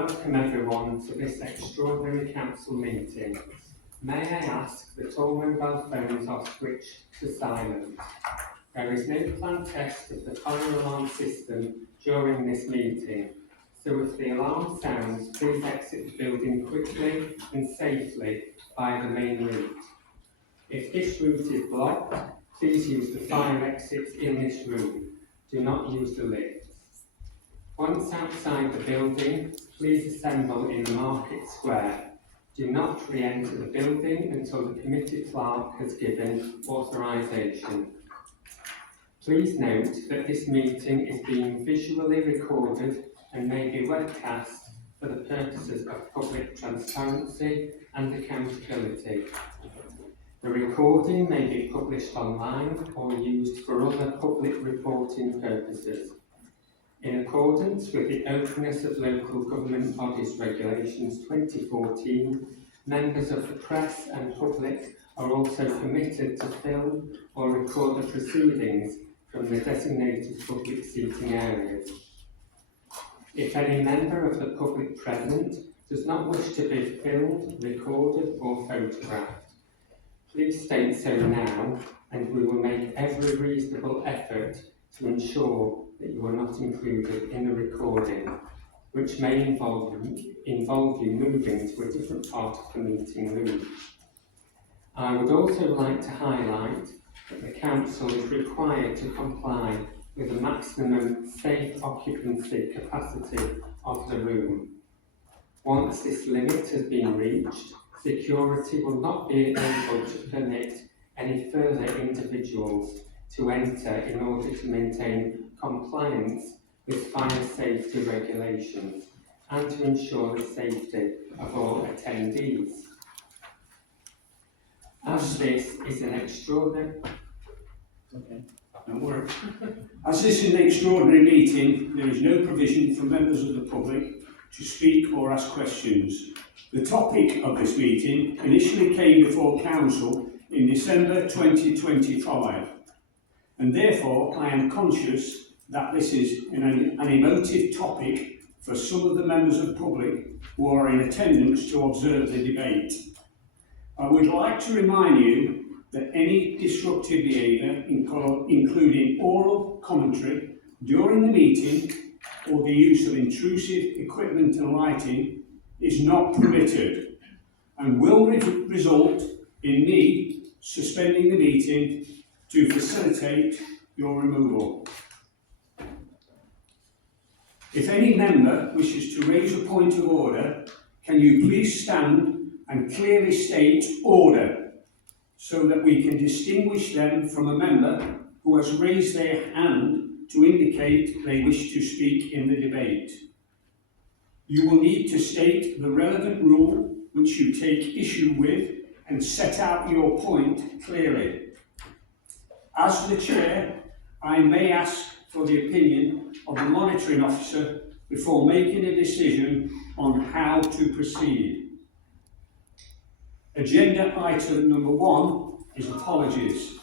welcome everyone to this extraordinary council meeting. May I ask that all mobile phones are switched to silent. There is no planned test of the fire alarm system during this meeting, so if the alarm sounds, please exit the building quickly and safely via the main route. If this route is blocked, please use the fire exits in this room. Do not use the lifts. Once outside the building, please assemble in the market square. Do not re-enter the building until the committee clerk has given authorisation. Please note that this meeting is being visually recorded and may be webcast for the purposes of public transparency and accountability. The recording may be published online or used for other public reporting purposes. In accordance with the Openness of Local Government Bodies Regulations 2014, members of the press and public are also permitted to film or record the proceedings from the designated public seating areas. If any member of the public present does not wish to be filmed, recorded or photographed, please state so now, and we will make every reasonable effort to ensure that you are not included in the recording, which may involve you moving to a different part of the meeting room. I would also like to highlight that the Council is required to comply with the maximum safe occupancy capacity of the room. Once this limit has been reached, security will not be able to permit any further individuals to enter in order to maintain compliance with fire safety regulations and to ensure the safety of all attendees. As this is an extraordinary... Okay, don't worry. As this is an extraordinary meeting, there is no provision for members of the public to speak or ask questions. The topic of this meeting initially came before Council in December 2025, and therefore I am conscious that this is an emotive topic for some of the members of the public who are in attendance to observe the debate. I would like to remind you that any disruptive behaviour, including oral commentary during the meeting or the use of intrusive equipment and lighting, is not permitted and will result in me suspending the meeting to facilitate your removal. If any member wishes to raise a point of order, can you please stand and clearly state order so that we can distinguish them from a member who has raised their hand to indicate they wish to speak in the debate. You will need to state the relevant rule which you take issue with and set out your point clearly. As the Chair, I may ask for the opinion of the monitoring officer before making a decision on how to proceed. Agenda item number 1 is apologies.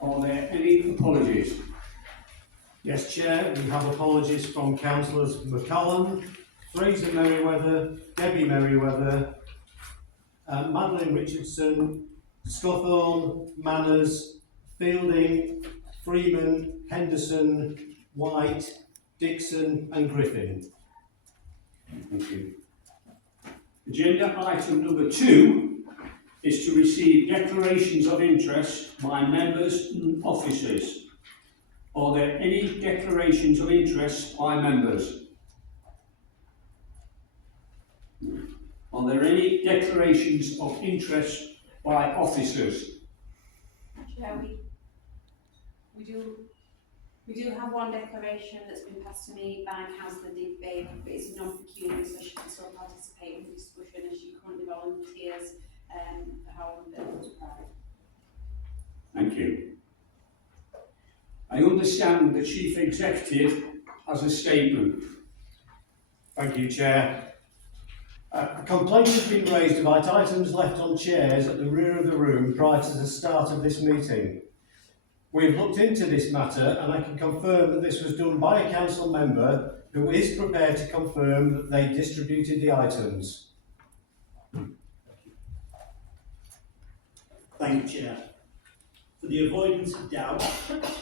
Are there any apologies? Yes, Chair, we have apologies from Councillors McCallum, Fraser Merriweather, Debbie Merriweather, Madeline Richardson, Scawthorne, Manners, Fielding, Freeman, Henderson, White, Dixon and Griffin. Thank you. Agenda item number 2 is to receive declarations of interest by members and officers. Are there any declarations of interest by members? Are there any declarations of interest by officers? Chair, we do have one declaration that's been passed to me by Councillor Digby, but it's non-pecuniary, so she can still participate in the discussion as she currently volunteers for how the bill was prepared. Thank you. I understand the Chief Executive has a statement. Thank you, Chair. A complaint has been raised about items left on chairs at the rear of the room prior to the start of this meeting. We have looked into this matter and I can confirm that this was done by a council member who is prepared to confirm that they distributed the items. Thank you, Chair. For the avoidance of doubt,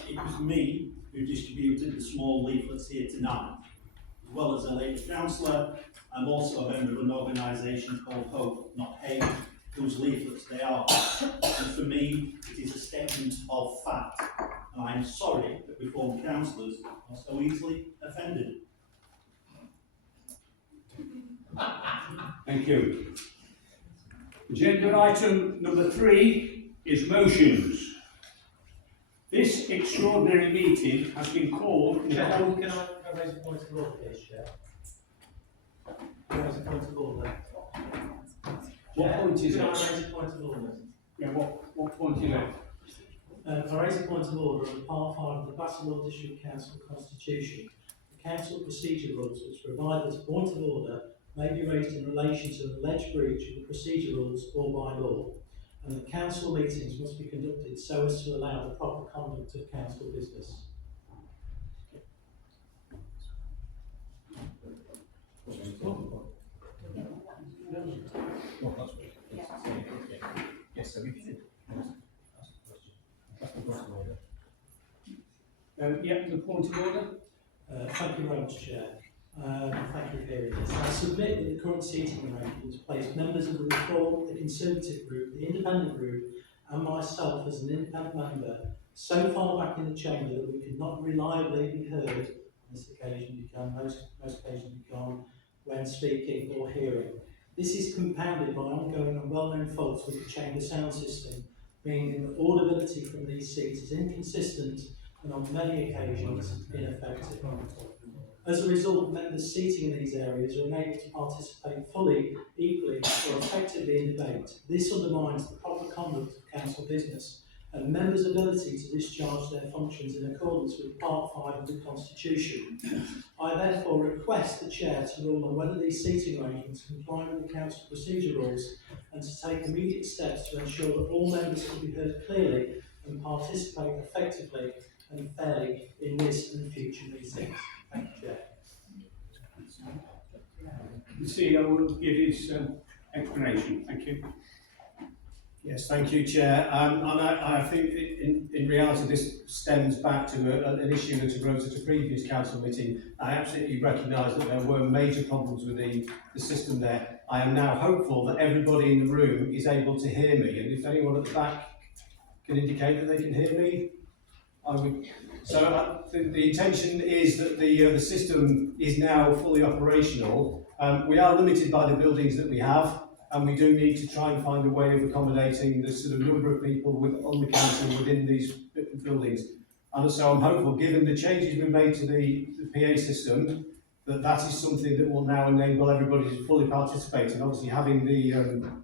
it was me who distributed the small leaflets here tonight. As well as a Labour councillor, I'm also a member of an organisation called Hope, not Hate, whose leaflets they are. And for me, it is a statement of fact. And I am sorry that reformed councillors are so easily offended. Thank you. Agenda item number 3 is motions. This extraordinary meeting has been called... Can I raise a point of order, please, Chair? Can I raise a point of order? What point is Can I it? raise a point of order? Yeah, what point is it? I raise a point of order on part 5 of the Bassetlaw District Council Constitution. The Council Procedure Rules, which provide that a point of order may be raised in relation to an alleged breach of the procedure rules or by law, and that council meetings must be conducted so as to allow the proper conduct of council business. Yes, so we did. Yeah, the point of order. Thank you very much, Chair. Thank you for hearing this. I submit that the current seating arrangements place members of the Reform, the Conservative group, the Independent group, and myself as an independent member so far back in the chamber that we could not reliably be heard. On this occasion, you can, most occasions you can't, when speaking or hearing. This is compounded by ongoing and well-known faults with the chamber sound system, meaning that audibility from these seats is inconsistent and on many occasions ineffective. As a result, members seating in these areas are unable to participate fully, equally, or effectively in debate. This undermines the proper conduct of council business and members' ability to discharge their functions in accordance with Part 5 of the Constitution. I therefore request the Chair to rule on whether these seating arrangements comply with the Council Procedure Rules and to take immediate steps to ensure that all members can be heard clearly and participate effectively and fairly in this and future meetings. Thank you, Chair. The CEO will give his explanation. Thank you. Yes, thank you, Chair. And I think in reality this stems back to an issue that arose at a previous council meeting. I absolutely recognise that there were major problems with the system there. I am now hopeful that everybody in the room is able to hear me, and if anyone at the back can indicate that they can hear me, I would. So the intention is that the system is now fully operational. We are limited by the buildings that we have, and we do need to try and find a way of accommodating the sort of number of people on the council within these buildings. And so I'm hopeful, given the changes we've made to the PA system, that is something that will now enable everybody to fully participate. And obviously having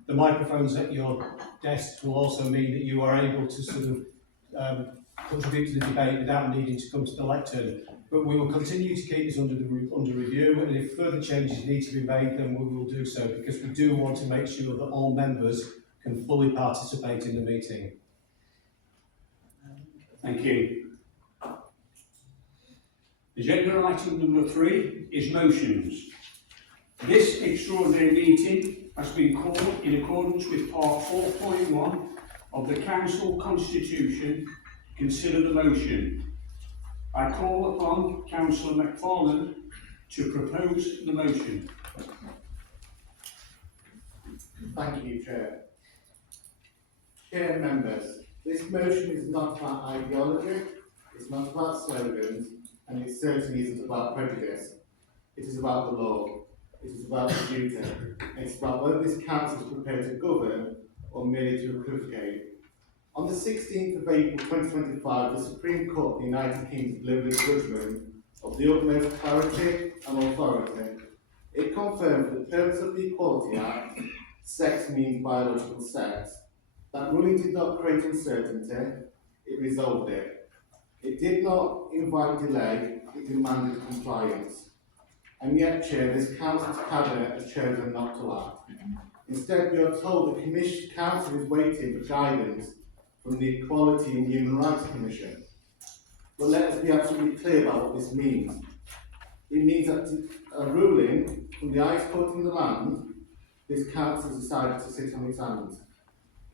the microphones at your desks will also mean that you are able to sort of contribute to the debate without needing to come to the lectern. But we will continue to keep this under review, and if further changes need to be made, then we will do so, because we do want to make sure that all members can fully participate in the meeting. Thank you. Agenda item number 3 is motions. This extraordinary meeting has been called in accordance with Part 4.1 of the Council Constitution. Consider the motion. I call upon Councillor McFarlane to propose the motion. Thank you, Chair. Chair members, this motion is not about ideology, it's not about slogans, and it certainly isn't about prejudice. It is about the law, it is about the duty, it's about whether this council is prepared to govern or merely to equivocate. On the 16th of April 2025, the Supreme Court of the United Kingdom delivered a judgment of the utmost clarity and authority. It confirmed for the purpose of the Equality Act, sex means biological sex. That ruling did not create uncertainty, it resolved it. It did not invite delay, it demanded compliance. And yet, Chair, this Council's Cabinet has chosen not to act. Instead, we are told the Council is waiting for guidance from the Equality and Human Rights Commission. But let us be absolutely clear about what this means. It means that a ruling from the highest court in the land, this council has decided to sit on its hands.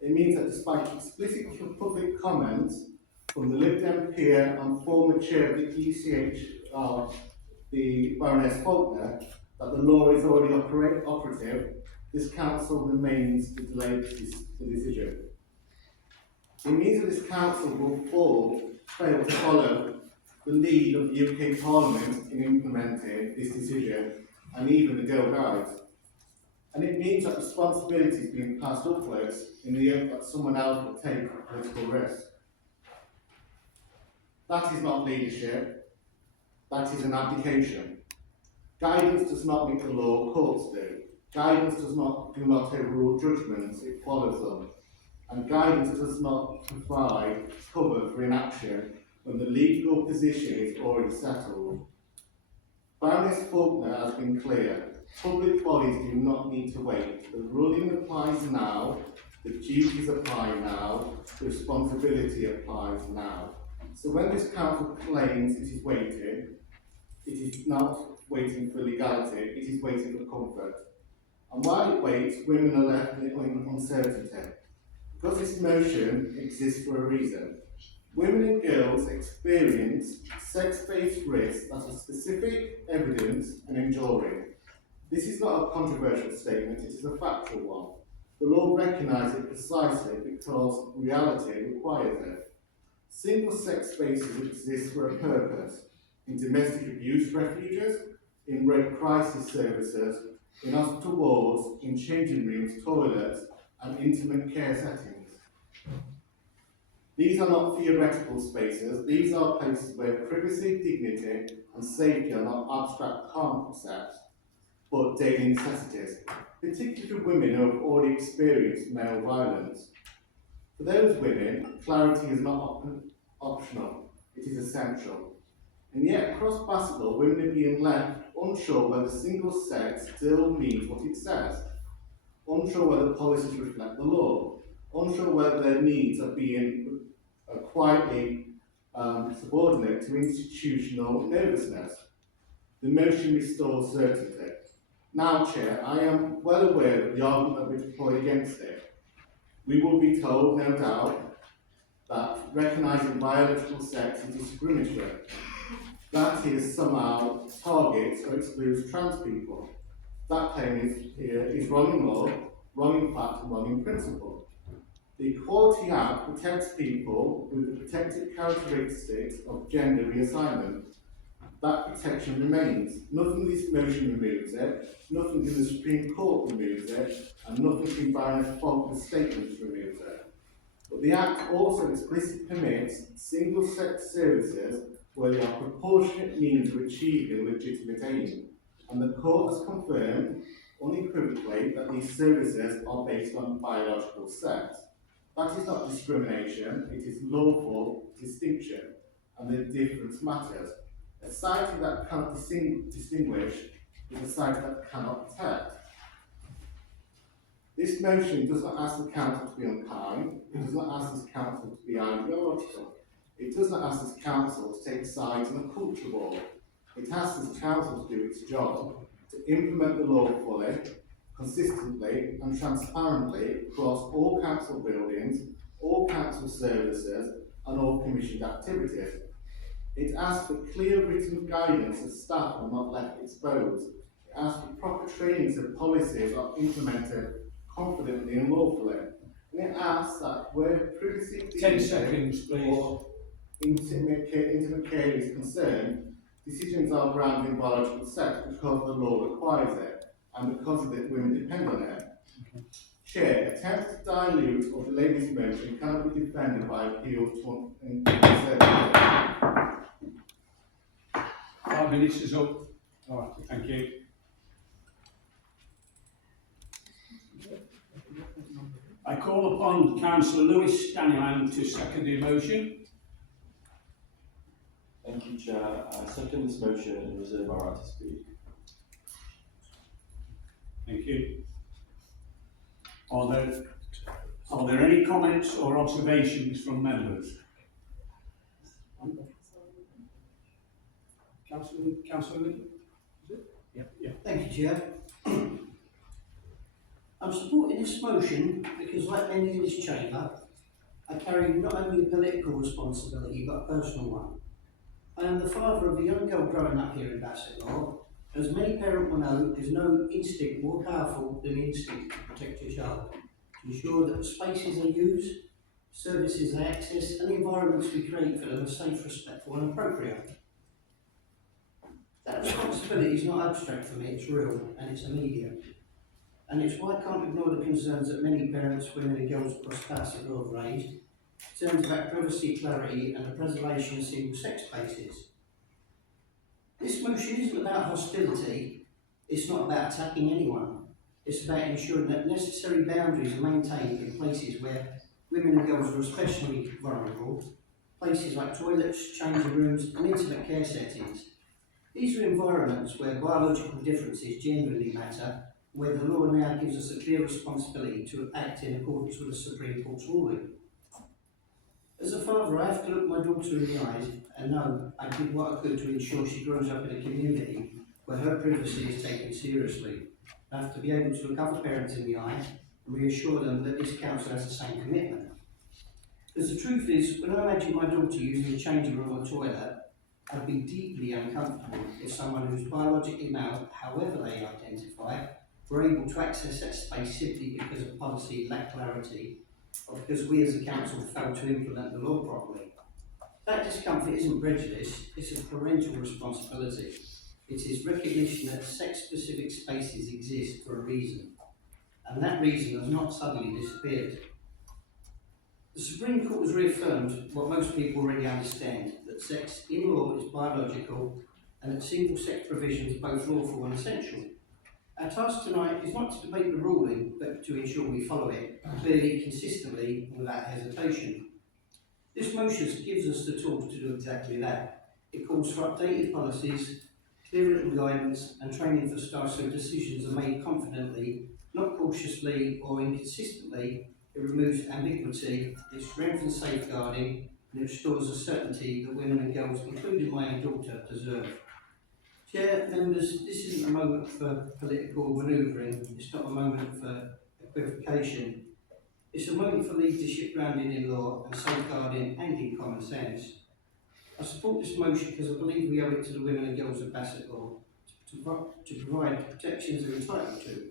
It means that despite explicit public comments from the Lib Dem peer and former chair of the ECH, the Baroness Faulkner, that the law is already operative, this council remains to delay the decision. It means that this council will fail to follow the lead of the UK Parliament in implementing this decision and even the Girl Guides. And it means that responsibility is being passed upwards in the hope that someone else will take a political risk. That is not leadership, that is an abdication. Guidance does not make the law, courts do. Guidance do not overrule judgments, it follows them. And guidance does not provide cover for inaction when the legal position is already settled. Baroness Faulkner has been clear. Public bodies do not need to wait. The ruling applies now, the duties apply now, the responsibility applies now. So when this council claims it is waiting, it is not waiting for legality, it is waiting for comfort. And while it waits, women are left in uncertainty. Because this motion exists for a reason. Women and girls experience sex-based risks that are specific, evidence, and enduring. This is not a controversial statement, it is a factual one. The law recognises it precisely because reality requires it. Single-sex spaces exist for a purpose. In domestic abuse refuges, in rape crisis services, in hospital wards, in changing rooms, toilets, and intimate care settings. These are not theoretical spaces, these are places where privacy, dignity, and safety are not abstract concepts, but daily necessities, particularly for women who have already experienced male violence. For those women, clarity is not optional, it is essential. And yet, across Bassetlaw, women are being left unsure whether single sex still means what it says, unsure whether policies reflect the law, unsure whether their needs are being quietly subordinate to institutional nervousness. The motion restores certainty. Now, Chair, I am well aware of the argument that we deploy against it. We will be told, no doubt, that recognising biological sex is discriminatory. That is somehow targets or excludes trans people. That claim is wrong in law, wrong in fact, and wrong in principle. The Equality Act protects people with the protected characteristics of gender reassignment. That protection remains. Nothing in this motion removes it, nothing in the Supreme Court removes it, and nothing in Baroness Faulkner's statements removes it. But the Act also explicitly permits single-sex services where there are proportionate means to achieving legitimate aim. And the Court has confirmed unequivocally that these services are based on biological sex. That is not discrimination, it is lawful distinction, and the difference matters. A society that cannot distinguish is a society that cannot protect. This motion does not ask the council to be unkind, it does not ask this council to be ideological, it does not ask this council to take sides in a culture war. It asks this council to do its job, to implement the law fully, consistently and transparently across all council buildings, all council services and all commissioned activities. It asks for clear written guidance that staff are not left exposed. It asks for proper training so policies are implemented confidently and lawfully. And it asks that where privacy 10 seconds, please. or intimate care is concerned, decisions are grounded in biological sex because the law requires it, and because of it, women depend on it. Chair, attempts to dilute or delay this motion cannot be defended by appeal to uncertainty. 5 minutes is up. All right, thank you. I call upon Councillor Lewis Staniland to second the motion. Thank you, Chair. I second this motion and reserve our right to speak. Thank you. Are there any comments or observations from members? Councillor Lee? Thank you, Chair. I'm supporting this motion because, like many in this chamber, I carry not only a political responsibility but a personal one. I am the father of a young girl growing up here in Bassetlaw. As many parents will know, there's no instinct more powerful than the instinct to protect your child, to ensure that the spaces they use, services they access, and the environments we create for them are safe, respectful and appropriate. That responsibility is not abstract for me, it's real and it's immediate. And it's why I can't ignore the concerns that many parents, women and girls across Bassetlaw have raised in terms about privacy, clarity and the preservation of single-sex spaces. This motion isn't about hostility, it's not about attacking anyone. It's about ensuring that necessary boundaries are maintained in places where women and girls are especially vulnerable, places like toilets, changing rooms and intimate care settings. These are environments where biological differences genuinely matter, where the law now gives us a clear responsibility to act in accordance with the Supreme Court's ruling. As a father, I have to look my daughter in the eyes and know I did what I could to ensure she grows up in a community where her privacy is taken seriously. I have to be able to look other parents in the eye and reassure them that this council has the same commitment. Because the truth is, when I imagine my daughter using a changing room or toilet, I'd be deeply uncomfortable if someone who's biologically male, however they identify, were able to access that space simply because of policy lack clarity, or because we as a council failed to implement the law properly. That discomfort isn't prejudice, it's a parental responsibility. It is recognition that sex-specific spaces exist for a reason, and that reason has not suddenly disappeared. The Supreme Court has reaffirmed what most people already understand, that sex in law is biological and that single-sex provision is both lawful and essential. Our task tonight is not to debate the ruling, but to ensure we follow it clearly, consistently, and without hesitation. This motion gives us the tools to do exactly that. It calls for updated policies, clear written guidance, and training for staff so decisions are made confidently, not cautiously or inconsistently. It removes ambiguity, it strengthens safeguarding, and it restores the certainty that women and girls, including my own daughter, deserve. Chair, members, this isn't a moment for political manoeuvring, it's not a moment for equivocation. It's a moment for leadership grounded in law and safeguarding and in common sense. I support this motion because I believe we owe it to the women and girls of Bassetlaw to provide protections they're entitled to.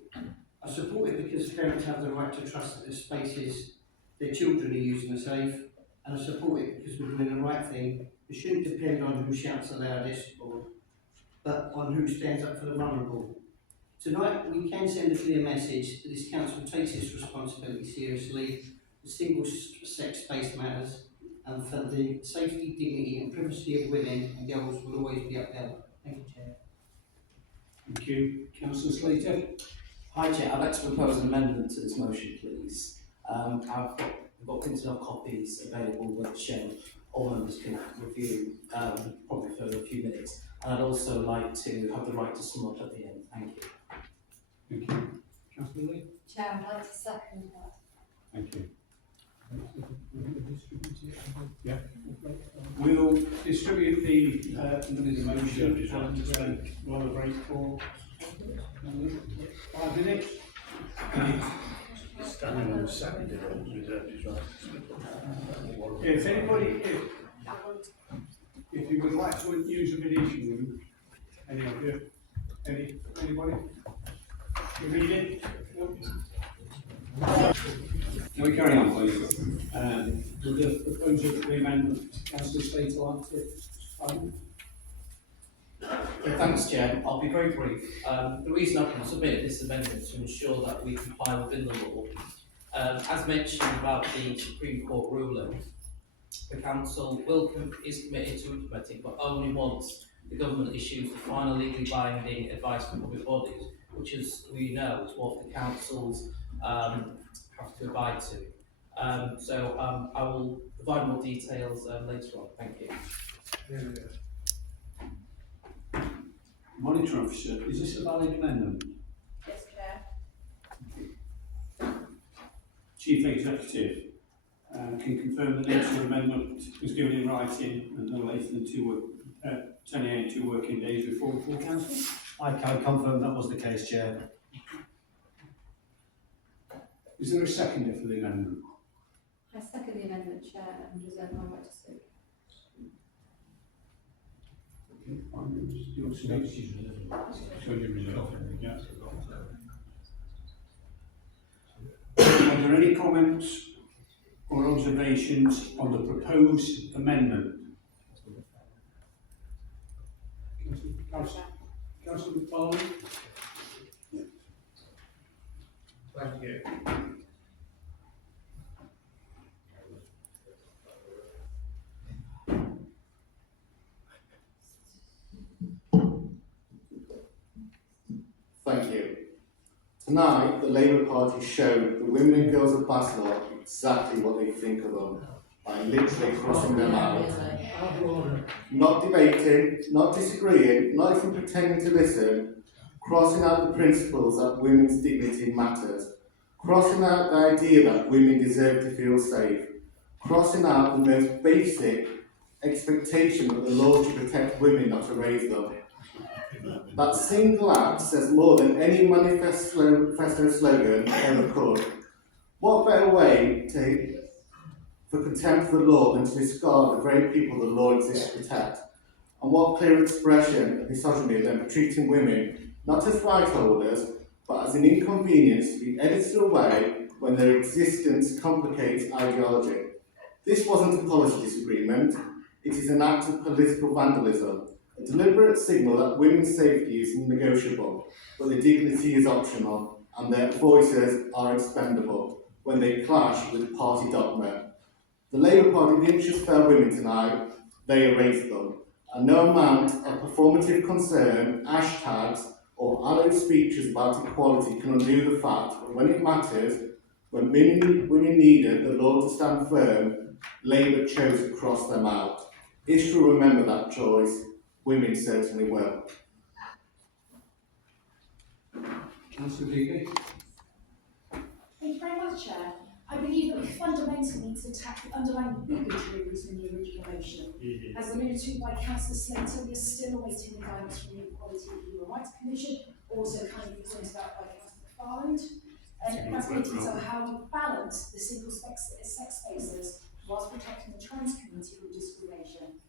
I support it because parents have the right to trust that the spaces their children are using are safe, and I support it because we're doing the right thing. It shouldn't depend on who shouts the loudest, but on who stands up for the vulnerable. Tonight, we can send a clear message that this council takes its responsibility seriously, the single-sex space matters, and for the safety, dignity and privacy of women and girls will always be upheld. Thank you, Chair. Thank you. Councillor Slater. Hi Chair, I'd like to propose an amendment to this motion, please. I've got printed off copies available which all members can review probably for a few minutes. And I'd also like to have the right to sum up at the end. Thank you. Thank you. Councillor Lee. Chair, I'd like to second that. Thank you. Yeah. We'll distribute the motion and we'll have a break for 5 minutes. Standing on the second reserved his right. If anybody, if you would like to use a mediation room, any of you, anybody? You read it? Can we carry on, please? With the proposal for the amendment, Councillor Slater like to Thanks, Chair. I'll be very brief. The reason I've submitted this amendment is to ensure that we comply within the law. As mentioned about the Supreme Court ruling, the Council is committed to implementing, but only once the government issues the final legally binding advice from public bodies, which, as we know, is what the councils have to abide to. I will provide more details later on. Thank you. Monitor Officer, is this a valid amendment? Yes, Chair. Chief Executive can confirm that the amendment was given in writing and no later than 10 a.m. 2 working days before the full council. I can confirm that was the case, Chair. Is there a seconder for the amendment? I second the amendment, Chair, and reserve my right to speak. Okay, fine. Do you want to speak? So you resolve it, yeah. Are there any comments or observations on the proposed amendment? Councillor Barley? Thank you. Thank you. Tonight, the Labour Party showed the women and girls of Bassetlaw exactly what they think of them by literally crossing them out. Not debating, not disagreeing, not even pretending to listen, crossing out the principles that women's dignity matters, crossing out the idea that women deserve to feel safe, crossing out the most basic expectation that the law should protect women, not erase them. That single act says more than any manifesto slogan ever could. What better way for contempt for the law than to discard the very people the law exists to protect? And what clear expression of misogyny than treating women not as right holders, but as an inconvenience to be edited away when their existence complicates ideology. This wasn't a policy disagreement, it is an act of political vandalism, a deliberate signal that women's safety is negotiable, but their dignity is optional, and their voices are expendable when they clash with party dogma. The Labour Party didn't just fail women tonight, they erased them. And no amount of performative concern, hashtags, or hallowed speeches about equality can undo the fact that when it matters, when women needed the law to stand firm, Labour chose to cross them out. History will remember that choice, women certainly will. Councillor Digby? Thank you very much, Chair. I believe that we fundamentally need to attack the underlying bigotry in the original motion. As alluded to by Councillor Slater, we are still awaiting the guidance from the Equality and Human Rights Commission, also kindly presented out by Councillor McFarland. And that's going to tell how we balance the single sex spaces whilst protecting the trans community from discrimination.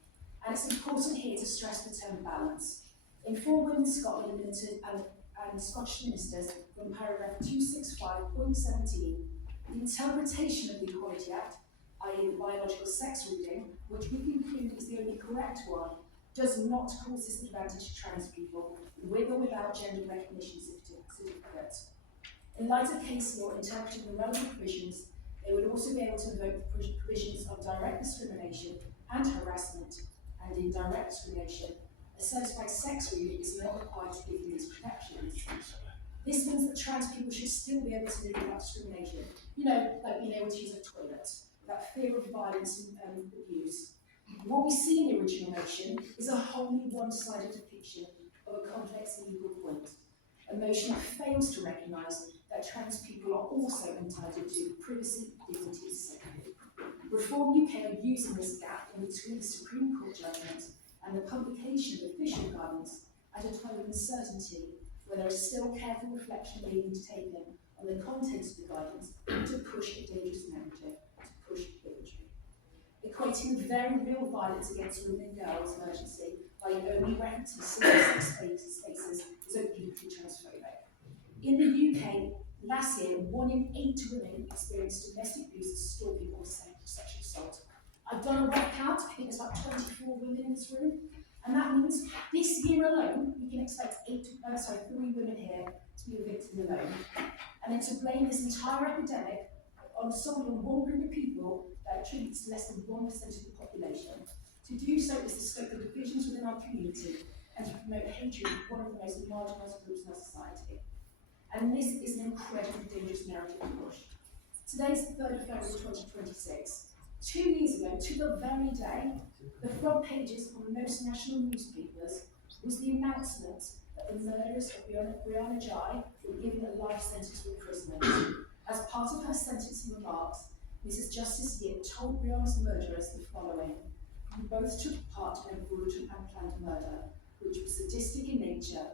And it's important here to stress the term balance. In 4 Women Scotland Limited and Scottish ministers, from paragraph 265.17, the interpretation of the Equality Act, i.e. the biological sex reading, which we conclude is the only correct one, does not cause disadvantage to trans people, with or without gender recognition certificates. In light of case law interpreting the relevant provisions, they would also be able to invoke the provisions of direct discrimination and harassment and indirect discrimination. A certified sex reading is not required to give these protections. This means that trans people should still be able to live without discrimination. You know, like being able to use a toilet, without fear of violence and abuse. What we see in the original motion is a wholly one-sided depiction of a complex legal point. A motion that fails to recognise that trans people are also entitled to privacy, dignity and safety. Reform UK are using this gap in between the Supreme Court judgment and the publication of official guidance at a time of uncertainty, where there is still careful reflection needing to be taken on the contents of the guidance to push a dangerous narrative, to push bigotry. Equating the very real violence against women and girls emergency by only referencing single-sex spaces is openly transphobic. In the UK, last year, 1 in 8 women experienced domestic abuse, stalking or sexual assault. I've done a rough count, I think there's about 24 women in this room, and that means this year alone, we can expect 3 women here to be a victim alone. And then to blame this entire epidemic on solely on one group of people that attributes to less than 1% of the population. To do so is to stoke the divisions within our community and to promote hatred of one of the most marginalised groups in our society. And this is an incredibly dangerous narrative to push. Today's the 3rd of February 2026. 2 years ago, to the very day, the front pages of most national newspapers was the announcement that the murderers of Brianna Jai were given a life sentence for imprisonment. As part of her sentencing remarks, Mrs. Justice Yip told Brianna's murderers the following: "You both took part in a brutal and planned murder, which was sadistic in nature,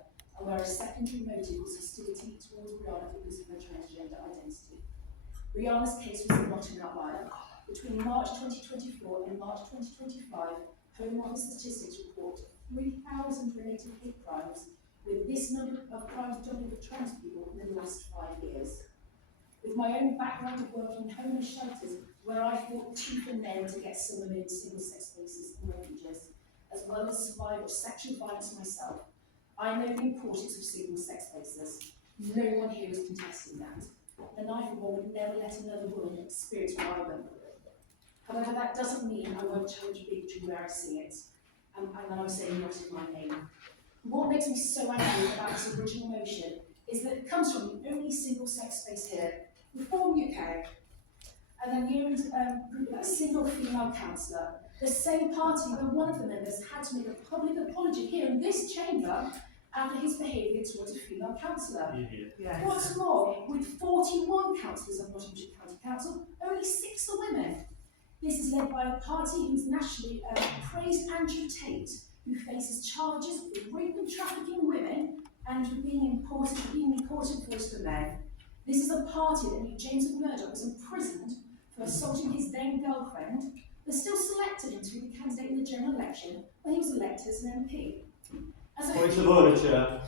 and where a secondary motive was hostility towards Brianna because of her transgender identity. Brianna's case was not an outlier. Between March 2024 and March 2025, Home Office statistics report 3,000 related hate crimes, with this number of crimes doubling for trans people in the last 5 years. With my own background of working in homeless shelters, where I fought tooth and nail to get some in single-sex spaces and refuges, as well as survivor of sexual violence myself, I know the importance of single-sex spaces. No one here is contesting that. And I, for one, would never let another woman experience what I went through. However, that doesn't mean I won't challenge bigotry where I see it, and I'm saying not in my name. What makes me so angry about this original motion is that it comes from the only single-sex space here, Reform UK, and then here is a single female councillor, the same party where one of the members had to make a public apology here in this chamber after his behaviour towards a female councillor. Yes. What's more, with 41 councillors of Nottinghamshire County Council, only 6 are women. This is led by a party who's nationally praised Andrew Tate, who faces charges with rape and trafficking women and for being important voice for men. This is a party that knew James Murdoch was imprisoned for assaulting his then girlfriend, but still selected him to be the candidate in the general election when he was elected as an MP. Point of order, Chair.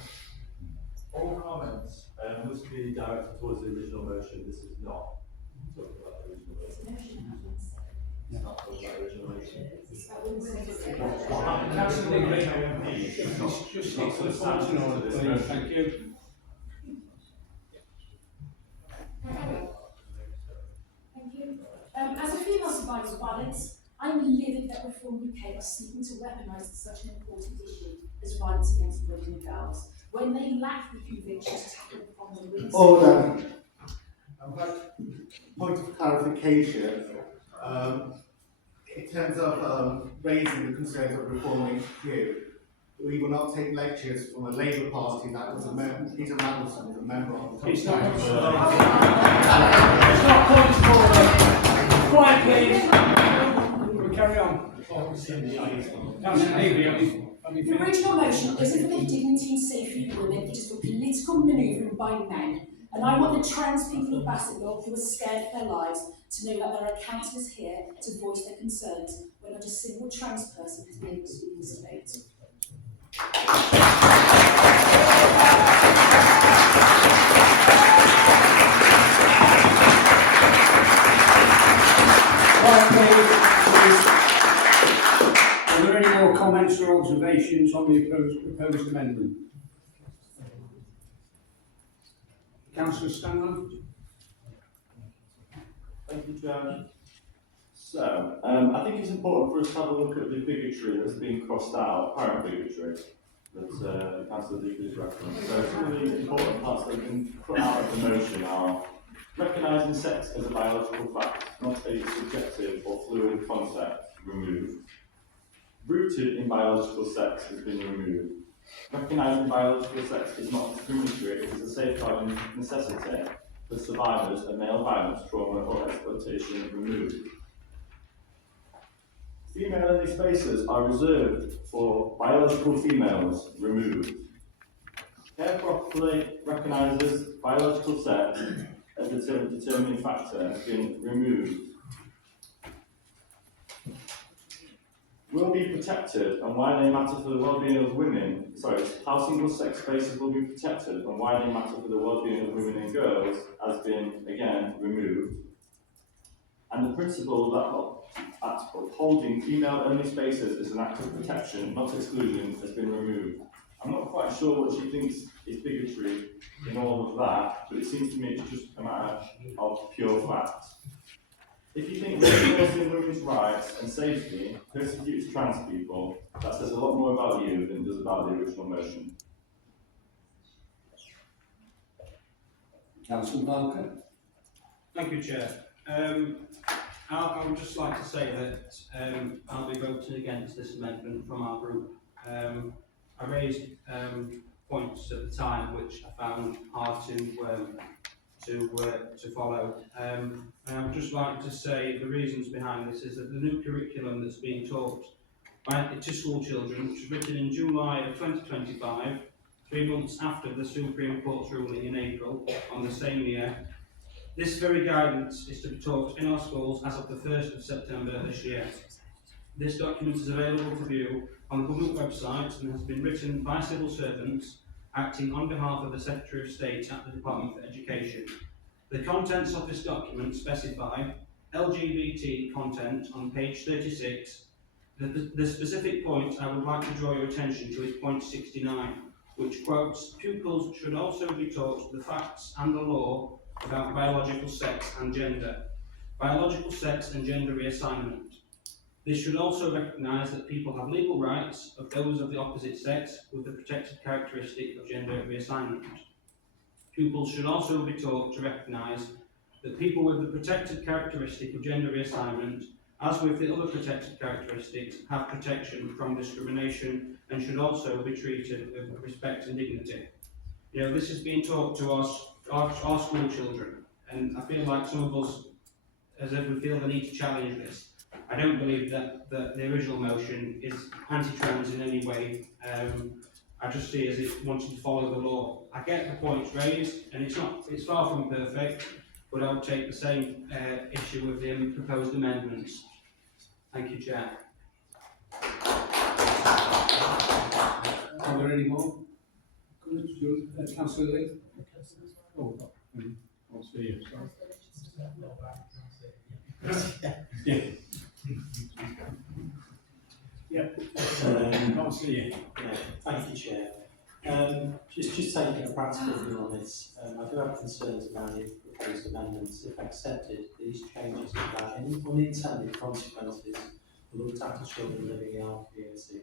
All comments must be directed towards the original motion. This is not talking about the original motion. It's not talking about the original motion. Just stick to the point in order, please. Thank you. Thank you. As a female survivor of violence, I'm livid that Reform UK are seeking to weaponise such an important issue as violence against women and girls, when they lack the conviction to tackle the problem with women's Order. Point of clarification. In terms of raising the concerns of reforming Q, we will not take lectures from a Labour Party that was Peter Mandelson was a member of the It's not points for quiet, please. We'll carry on. The original motion isn't for the dignity and safety of women, it is for political manoeuvring by men. And I want the trans people of Bassetlaw who are scared for their lives to know that there are councillors here to voice their concerns when not a single trans person has been able to speak in this debate. Are there any more comments or observations on the proposed amendment? Councillor Stanley. Thank you, Chair. So, I think it's important for us to have a look at the bigotry that's been crossed out, apparent bigotry, that Councillor Deacon has referenced. So, some of the important parts that have been put out of the motion are recognising sex as a biological fact, not a subjective or fluid concept, removed. Rooted in biological sex has been removed. Recognising biological sex is not discriminatory, it is a safeguarding necessity for survivors of male violence, trauma or exploitation removed. Female-only spaces are reserved for biological females removed. Care properly recognises biological sex as a determining factor has been removed. Will be protected and why they matter for the well-being of women, how single-sex spaces will be protected and why they matter for the well-being of women and girls has been, again, removed. And the principle that upholding female-only spaces is an act of protection, not exclusion, has been removed. I'm not quite sure what she thinks is bigotry in all of that, but it seems to me it's just a matter of pure fact. If you think reinforcing women's rights and safety persecutes trans people, that says a lot more about you than it does about the original motion. Councillor Barker. Thank you, Chair. I would just like to say that I'll be voting against this amendment from our group. I raised points at the time which I found hard to follow. And I would just like to say the reasons behind this is that the new curriculum that's being taught to school children, which was written in July of 2025, 3 months after the Supreme Court's ruling in April on the same year. This very guidance is to be taught in our schools as of the 1st of September this year. This document is available to view on the government website and has been written by civil servants acting on behalf of the Secretary of State at the Department for Education. The contents of this document specify LGBT content on page 36. The specific point I would like to draw your attention to is point 69, which quotes, "Pupils should also be taught the facts and the law about biological sex and gender, biological sex and gender reassignment. This should also recognise that people have legal rights of those of the opposite sex with the protected characteristic of gender reassignment. Pupils should also be taught to recognise that people with the protected characteristic of gender reassignment, as with the other protected characteristics, have protection from discrimination and should also be treated with respect and dignity." You know, this is being taught to our school children, and I feel like some of us, as if we feel the need to challenge this. I don't believe that the original motion is anti-trans in any way. I just see it as it wanting to follow the law. I get the points raised, and it's far from perfect, but I would take the same issue with the proposed amendments. Thank you, Chair. Are there any more? Councillor Lee? Oh, I'll see you, sorry. Yeah. Yeah. I'll see you. Yeah, thank you, Chair. Just taking a practical view on this, I do have concerns about the proposed amendments. If accepted, these changes could have any unintended consequences for looked after children living in our community.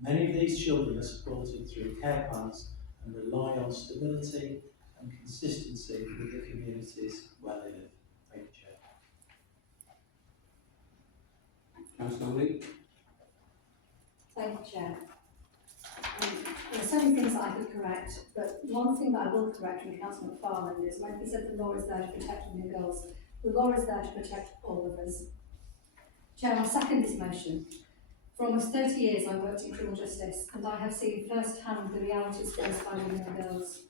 Many of these children are supported through care plans and rely on stability and consistency with the communities where they live. Thank you, Chair. Councillor Lee? Thank you, Chair. There are so many things that I could correct, but one thing that I will correct from Councillor McFarland is when he said the law is there to protect women and girls. The law is there to protect all of us. Chair, I second this motion. For almost 30 years I worked in criminal justice and I have seen firsthand the realities faced by women and girls.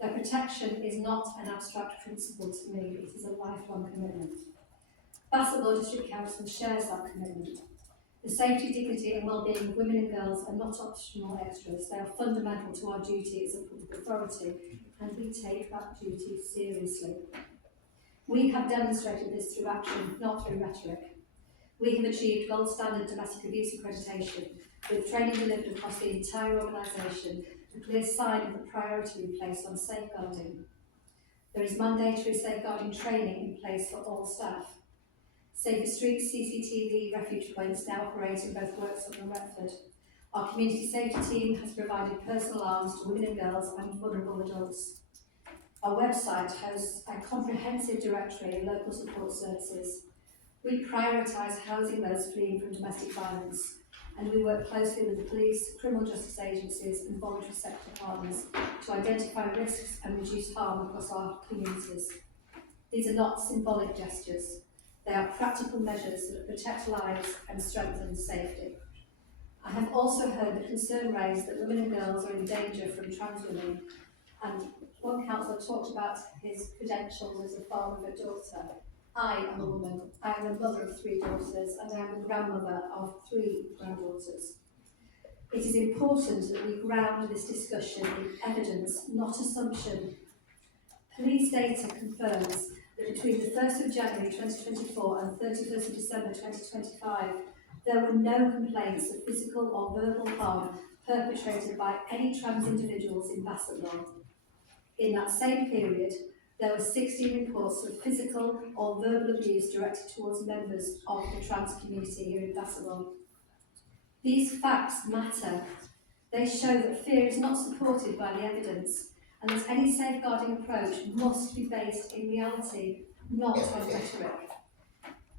Their protection is not an abstract principle to me, it is a lifelong commitment. Bassetlaw District Council shares that commitment. The safety, dignity and well-being of women and girls are not optional extras, they are fundamental to our duty as a public authority and we take that duty seriously. We have demonstrated this through action, not through rhetoric. We have achieved gold standard domestic abuse accreditation, with training delivered across the entire organisation, a clear sign of the priority we place on safeguarding. There is mandatory safeguarding training in place for all staff. Safer Streets CCTV refuge points now operate in both Worksop and Retford. Our community safety team has provided personal alarms to women and girls and vulnerable adults. Our website hosts a comprehensive directory of local support services. We prioritise housing those fleeing from domestic violence, and we work closely with the police, criminal justice agencies and voluntary sector partners to identify risks and reduce harm across our communities. These are not symbolic gestures, they are practical measures that protect lives and strengthen safety. I have also heard the concern raised that women and girls are in danger from trans women, and one councillor talked about his credentials as a father of a daughter. I am a woman, I am a mother of 3 daughters and I am a grandmother of 3 granddaughters. It is important that we ground this discussion in evidence, not assumption. Police data confirms that between the 1st of January 2024 and 31st of December 2025, there were no complaints of physical or verbal harm perpetrated by any trans individuals in Bassetlaw. In that same period, there were 16 reports of physical or verbal abuse directed towards members of the trans community here in Bassetlaw. These facts matter. They show that fear is not supported by the evidence and that any safeguarding approach must be based in reality, not on rhetoric.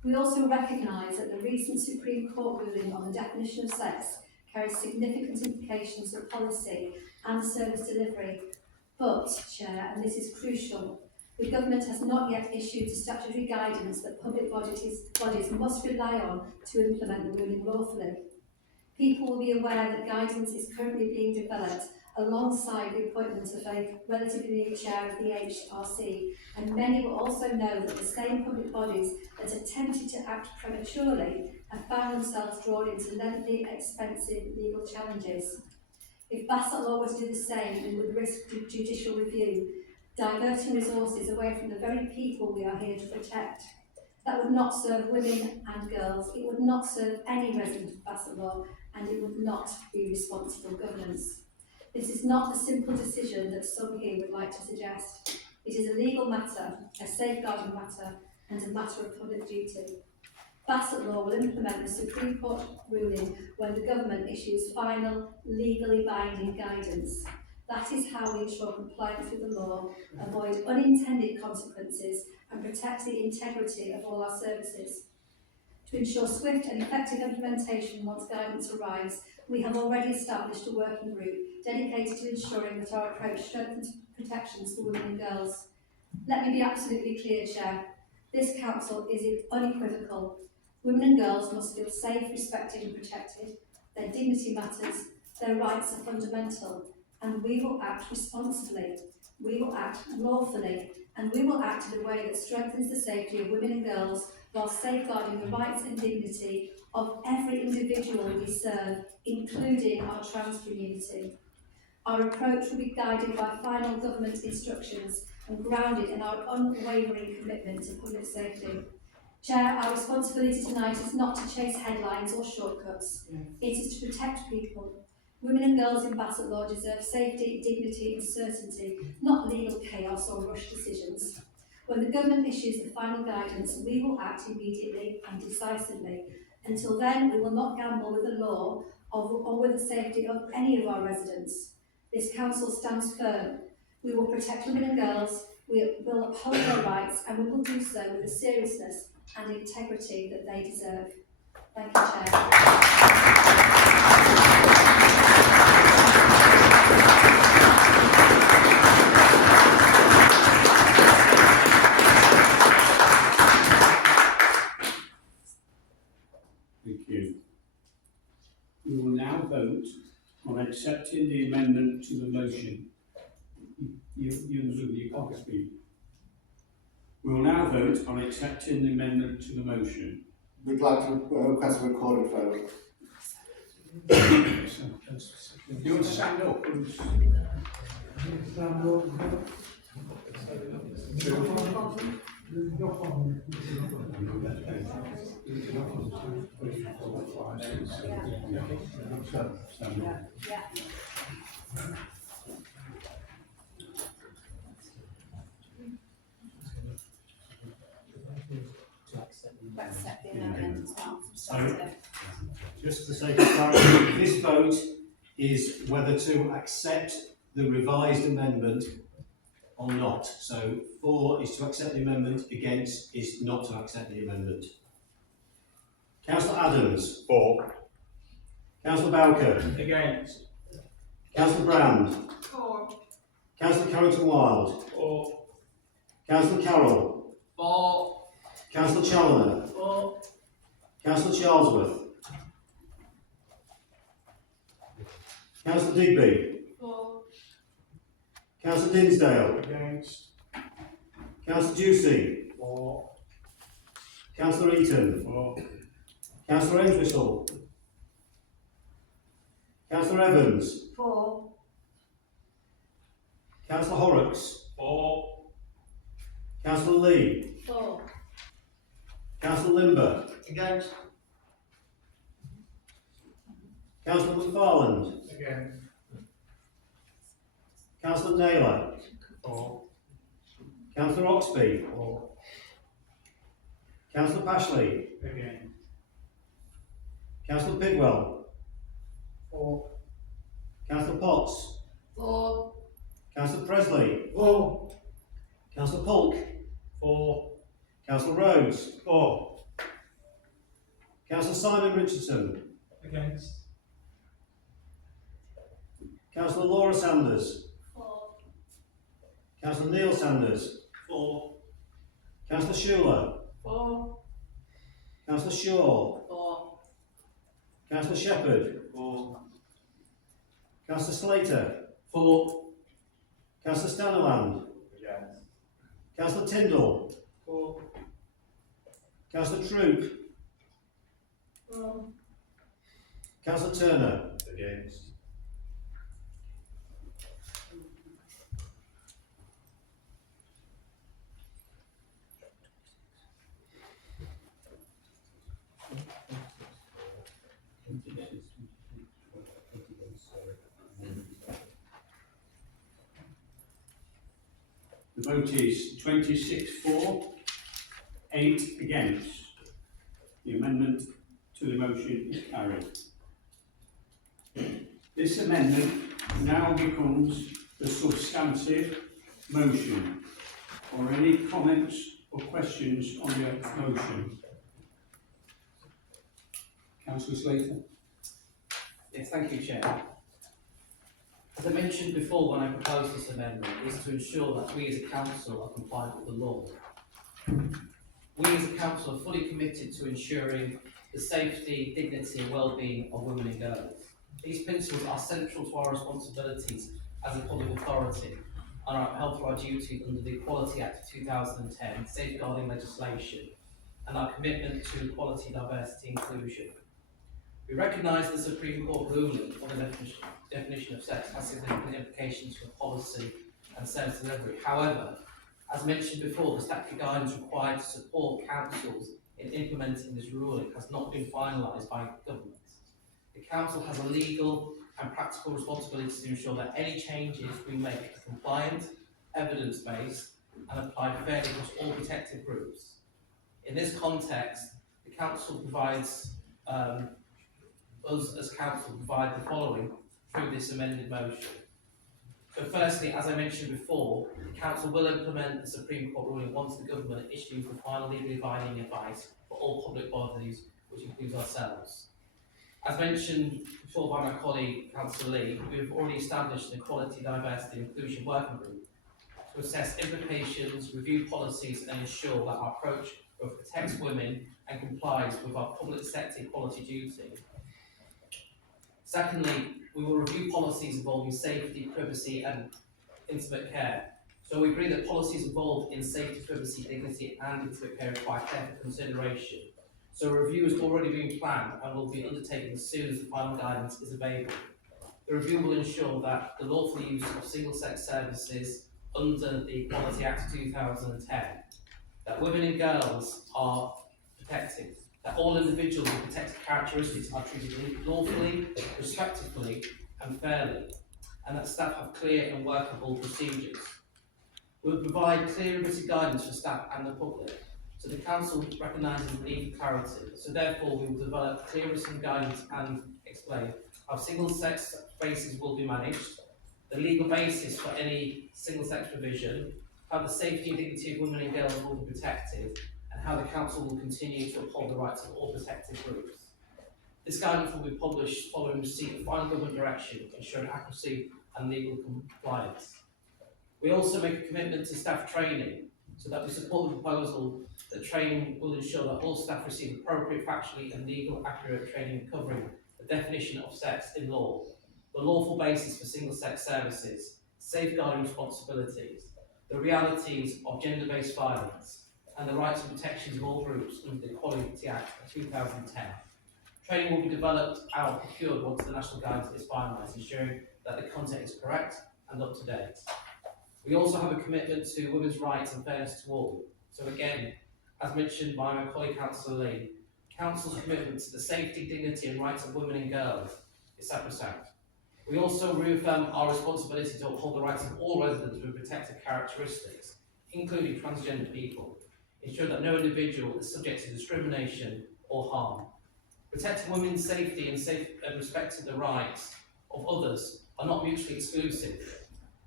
We also recognise that the recent Supreme Court ruling on the definition of sex carries significant implications for policy and service delivery. But, Chair, and this is crucial, the government has not yet issued the statutory guidance that public bodies must rely on to implement the ruling lawfully. People will be aware that guidance is currently being developed alongside the appointment of a relatively new chair of the HRC, and many will also know that the same public bodies that attempted to act prematurely have found themselves drawn into lengthy, expensive legal challenges. If Bassetlaw was to do the same, we would risk judicial review, diverting resources away from the very people we are here to protect. That would not serve women and girls, it would not serve any resident of Bassetlaw, and it would not be responsible governance. This is not the simple decision that some here would like to suggest. It is a legal matter, a safeguarding matter, and a matter of public duty. Bassetlaw will implement the Supreme Court ruling when the government issues final, legally binding guidance. That is how we ensure compliance with the law, avoid unintended consequences, and protect the integrity of all our services. To ensure swift and effective implementation once guidance arrives, we have already established a working group dedicated to ensuring that our approach strengthens protections for women and girls. Let me be absolutely clear, Chair. This Council is unequivocal. Women and girls must feel safe, respected and protected. Their dignity matters, their rights are fundamental, and we will act responsibly, we will act lawfully, and we will act in a way that strengthens the safety of women and girls while safeguarding the rights and dignity of every individual we serve, including our trans community. Our approach will be guided by final government instructions and grounded in our unwavering commitment to public safety. Chair, our responsibility tonight is not to chase headlines or shortcuts. It is to protect people. Women and girls in Bassetlaw deserve safety, dignity and certainty, not legal chaos or rushed decisions. When the government issues the final guidance, we will act immediately and decisively. Until then, we will not gamble with the law or with the safety of any of our residents. This Council stands firm. We will protect women and girls, we will uphold their rights, and we will do so with the seriousness and integrity that they deserve. Thank you, Chair. Thank you. We will now vote on accepting the amendment to the motion. You can't speak. We will now vote on accepting the amendment to the motion. We'd like to request a recorded vote. Do you want to stand up? Accept the amendment as well. So, just for sake of clarity, this vote is whether to accept the revised amendment or not. So, for is to accept the amendment, against is not to accept the amendment. Councillor Adams. For. Councillor Bowker. Against. Councillor Brand. For. Councillor Carrington-Wild. For. Councillor Carroll. For. Councillor Challoner. For. Councillor Charlesworth. Councillor Digby. For. Councillor Dinsdale. Against. Councillor Ducey. For. Councillor Eaton. For. Councillor Entwistle. Councillor Evans. For. Councillor Horrocks. For. Councillor Lee. For. Councillor Limber. Against. Councillor McFarland. Against. Councillor Naylor. For. Councillor Oxby. For. Councillor Pashley. Against. Councillor Bidwell. For. Councillor Potts. For. Councillor Presley. For. Councillor Polk. For. Councillor Rhodes. For. Councillor Simon Richardson. Against. Councillor Laura Sanders. For. Councillor Neil Sanders. For. Councillor Schuler. For. Councillor Shaw. For. Councillor Shepherd. For. Councillor Slater. For. Councillor Staniland. Against. Councillor Tyndall. For. Councillor Troop. Councillor Turner. Against. The vote is 26 for, 8 against. The amendment to the motion is carried. This amendment now becomes the substantive motion. Or any comments or questions on the motion? Councillor Slater. Yes, thank you, Chair. As I mentioned before when I proposed this amendment, is to ensure that we as a council are compliant with the law. We as a council are fully committed to ensuring the safety, dignity and well-being of women and girls. These principles are central to our responsibilities as a public authority and are upheld through our duty under the Equality Act of 2010, safeguarding legislation, and our commitment to equality, diversity and inclusion. We recognise the Supreme Court ruling on the definition of sex has significant implications for policy and service delivery. However, as mentioned before, the statutory guidance required to support councils in implementing this ruling has not been finalised by government. The council has a legal and practical responsibility to ensure that any changes we make are compliant, evidence-based and apply fairly across all protected groups. In this context, the council provides us as council provide the following through this amended motion. So firstly, as I mentioned before, the council will implement the Supreme Court ruling once the government issues the final legally binding advice for all public bodies, which includes ourselves. As mentioned before by my colleague, Councillor Lee, we have already established an Equality, Diversity and Inclusion Working Group to assess implications, review policies and ensure that our approach both protects women and complies with our public sector equality duty. Secondly, we will review policies involving safety, privacy and intimate care. So we agree that policies involved in safety, privacy, dignity and intimate care require careful consideration. So a review has already been planned and will be undertaken as soon as the final guidance is available. The review will ensure that the lawful use of single-sex services under the Equality Act of 2010, that women and girls are protected, that all individuals with protected characteristics are treated lawfully, respectfully and fairly, and that staff have clear and workable procedures. We will provide clear and written guidance for staff and the public. So the council recognises the need for clarity. So therefore we will develop clear written guidance and explain how single-sex spaces will be managed, the legal basis for any single-sex provision, how the safety and dignity of women and girls will be protected, and how the council will continue to uphold the rights of all protected groups. This guidance will be published following receipt of final government direction, ensuring accuracy and legal compliance. We also make a commitment to staff training, so that we support the proposal that training will ensure that all staff receive appropriate, factually and legal accurate training covering the definition of sex in law, the lawful basis for single-sex services, safeguarding responsibilities, the realities of gender-based violence, and the rights and protections of all groups under the Equality Act of 2010. Training will be developed and procured once the national guidance is finalised, ensuring that the content is correct and up to date. We also have a commitment to women's rights and fairness to all. So again, as mentioned by my colleague Councillor Lee, Council's commitment to the safety, dignity and rights of women and girls is sacrosanct. We also reaffirm our responsibility to uphold the rights of all residents with protected characteristics, including transgender people, ensure that no individual is subject to discrimination or harm. Protecting women's safety and respecting the rights of others are not mutually exclusive.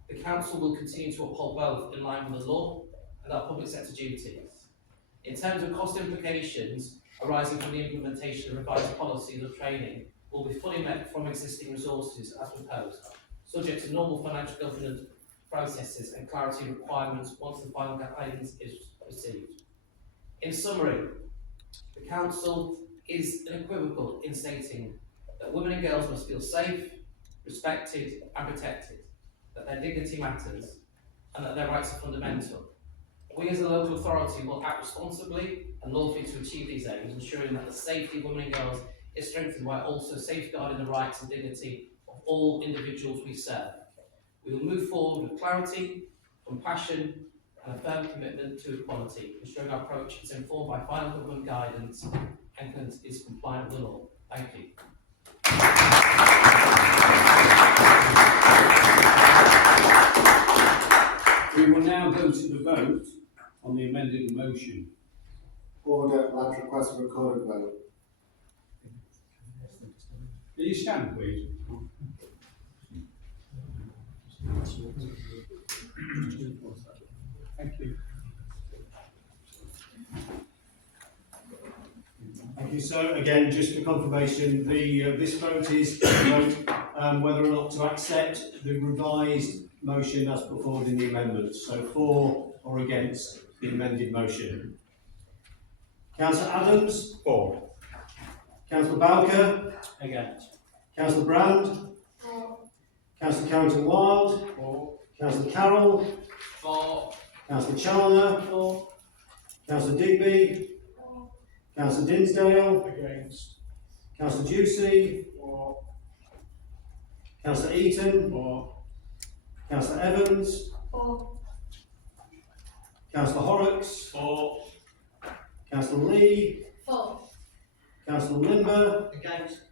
The Council will continue to uphold both in line with the law and our public sector duties. In terms of cost implications arising from the implementation of revised policies of training will be fully met from existing resources as proposed, subject to normal financial governance processes and clarity requirements once the final guidance is received. In summary, the Council is unequivocal in stating that women and girls must feel safe, respected and protected. that their dignity matters, and that their rights are fundamental. We as a local authority will act responsibly and lawfully to achieve these aims, ensuring that the safety of women and girls is strengthened while also safeguarding the rights and dignity of all individuals we serve. We will move forward with clarity, compassion, and a firm commitment to equality, ensuring our approach is informed by final government guidance and is compliant with the law. Thank you. We will now go to the vote on the amended motion. Order, that request a recorded vote. Will you stand, please? Thank you. Thank you. So again, just for confirmation, this vote is to vote whether or not to accept the revised motion as put forward in the amendments. So for or against the amended motion. Councillor Adams? For. Councillor Bowker? Against. Councillor Brand? For. Councillor Carrington-Wild? For. Councillor Carroll? For. Councillor Challoner? For. Councillor Digby? For. Councillor Dinsdale? Against. Councillor Ducey? For. Councillor Eaton? For. Councillor Evans? For. Councillor Horrocks? For. Councillor Lee? For. Councillor Limber? Against.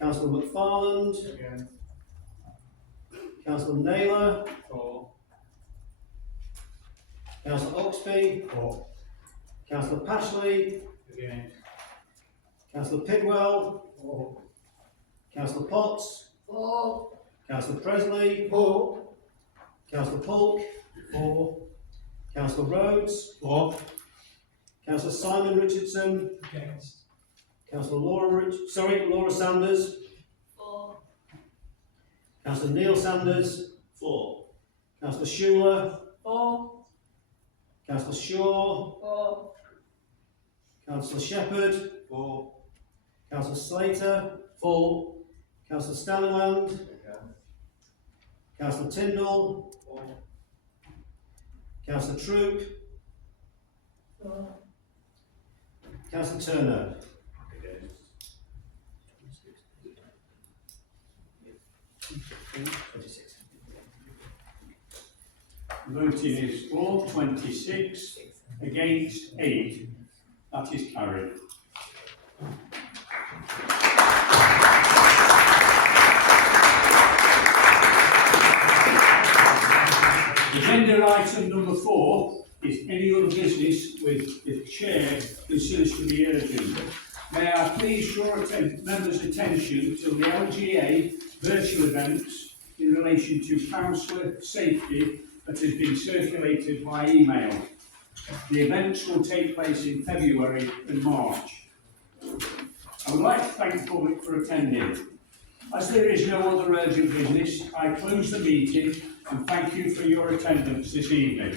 Councillor McFarland? Against. Councillor Naylor? For. Councillor Oxby? For. Councillor Pashley? Against. Councillor Pidwell? For. Councillor Potts? For. Councillor Presley? For. Councillor Polk? For. Councillor Rhodes? For. Councillor Simon Richardson? Against. Councillor Laura Sanders? For. Councillor Neil Sanders? For. Councillor Schuler? For. Councillor Shaw? For. Councillor Shepherd? For. Councillor Slater? For. Councillor Staniland? Councillor Tyndall? For. Councillor Troop? For. Councillor Turner? Voting is for 26, against 8. That is carried. Agenda item number 4 is any other business with the chair considers to be urgent. May I please draw members' attention to the LGA virtual events in relation to councillor safety that has been circulated by email. The events will take place in February and March. I would like to thank the public for attending. As there is no other urgent business, I close the meeting and thank you for your attendance this evening.